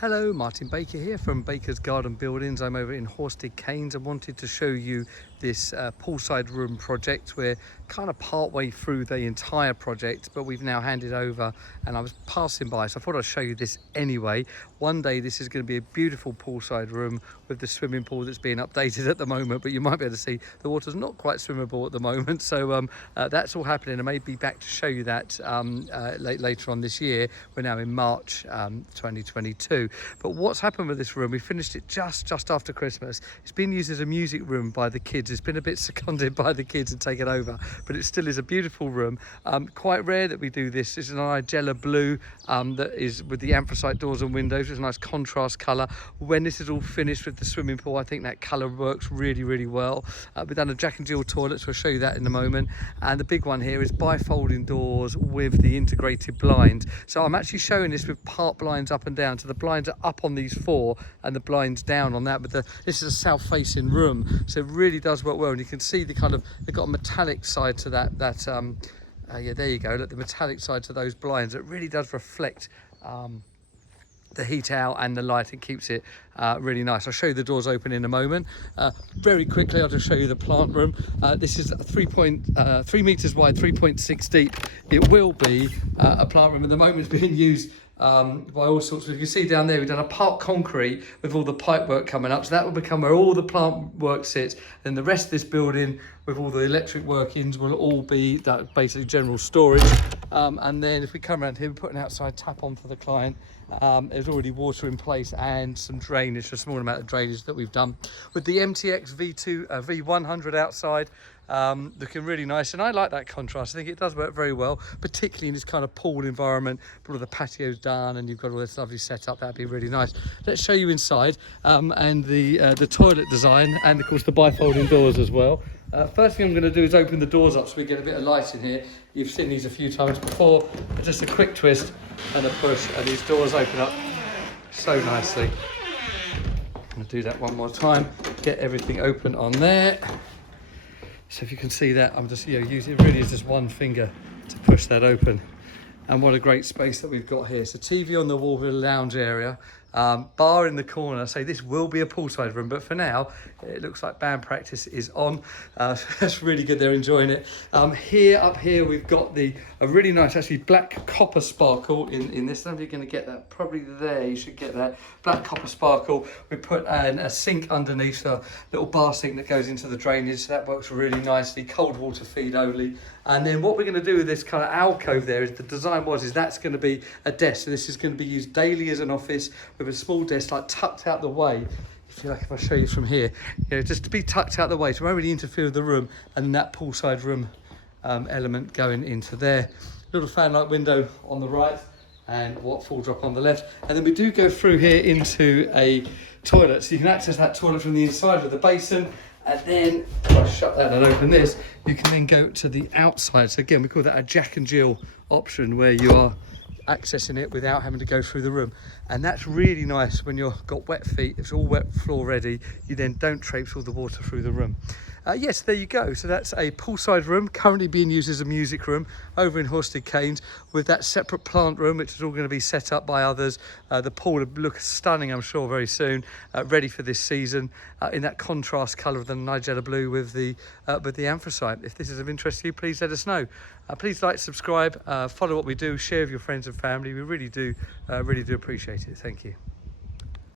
Hello, Martin Baker here from Baker's Garden Buildings. I'm over in Horsted Canes. I wanted to show you this poolside room project. We're kind of part way through the entire project, but we've now handed over, and I was passing by, so I thought I'd show you this anyway. One day this is going to be a beautiful poolside room with the swimming pool that's being updated at the moment, but you might be able to see the water's not quite swimmable at the moment. So that's all happening. I may be back to show you that later on this year. We're now in March 2022. But what's happened with this room, we finished it just after Christmas. It's been used as a music room by the kids. It's been a bit seconded by the kids and taken over, but it still is a beautiful room. Quite rare that we do this. This is an Igella blue that is with the anthracite doors and windows. It's a nice contrast colour. When this is all finished with the swimming pool, I think that colour works really well. We've done a Jack and Jill toilet, so I'll show you that in a moment. And the big one here is bifolding doors with the integrated blinds. So I'm actually showing this with part blinds up and down. So the blinds are up on these four and the blinds down on that, but this is a south facing room, so it really does work well. And you can see they've got a metallic side to that yeah, there you go, look, the metallic side to those blinds. It really does reflect the heat out and the light. It keeps it really nice. I'll show you the doors open in a moment. Very quickly, I'll just show you the plant room. This is 3 meters wide, 3.6 deep. It will be a plant room. At the moment it's being used by all sorts of, you can see down there we've done a part concrete with all the pipe work coming up, so that will become where all the plant work sits, and the rest of this building with all the electric workings will all be that basically general storage. And then if we come around here, we put an outside tap on for the client. There's already water in place and some drainage, a small amount of drainage that we've done with the MTX V100 outside. Looking really nice, and I like that contrast. I think it does work very well, particularly in this kind of pool environment. But all the patios done and you've got all this lovely setup, that'd be really nice. Let's show you inside and the toilet design, and of course the bifolding doors as well. First thing I'm going to do is open the doors up so we get a bit of light in here. You've seen these a few times before. Just a quick twist and a push, and these doors open up so nicely. I'm going to do that one more time. Get everything open on there. So if you can see that, I'm just using it really is just one finger to push that open. And what a great space that we've got here. So TV on the wall with a lounge area, bar in the corner. So this will be a poolside room, but for now it looks like band practice is on. That's really good, they're enjoying it. Up here we've got a really nice actually black copper sparkle in this. I don't know if you're going to get that, probably there, you should get that black copper sparkle. We put a sink underneath, a little bar sink that goes into the drainage, so that works really nicely. Cold water feed only. And then what we're going to do with this kind of alcove there is, the design is that's going to be a desk. So this is going to be used daily as an office with a small desk like tucked out the way. If I show you from here, just to be tucked out the way, so it won't really interfere with the room, and that poolside room element going into there. Little fan-like window on the right and waterfall drop on the left. And then we do go through here into a toilet, so you can access that toilet from the inside with the basin. And then if I shut that and open this, you can then go to the outside. So again, we call that a Jack and Jill option, where you are accessing it without having to go through the room. And that's really nice when you've got wet feet. It's all wet floor ready. You then don't traipse all the water through the room. Yes, there you go. So that's a poolside room currently being used as a music room over in Horsted Canes, with that separate plant room, which is all going to be set up by others. The pool will look stunning, I'm sure, very soon, ready for this season, in that contrast colour of the Igella blue with the anthracite. If this is of interest to you, please let us know. Please like, subscribe, follow what we do, share with your friends and family. We really do appreciate it. Thank you.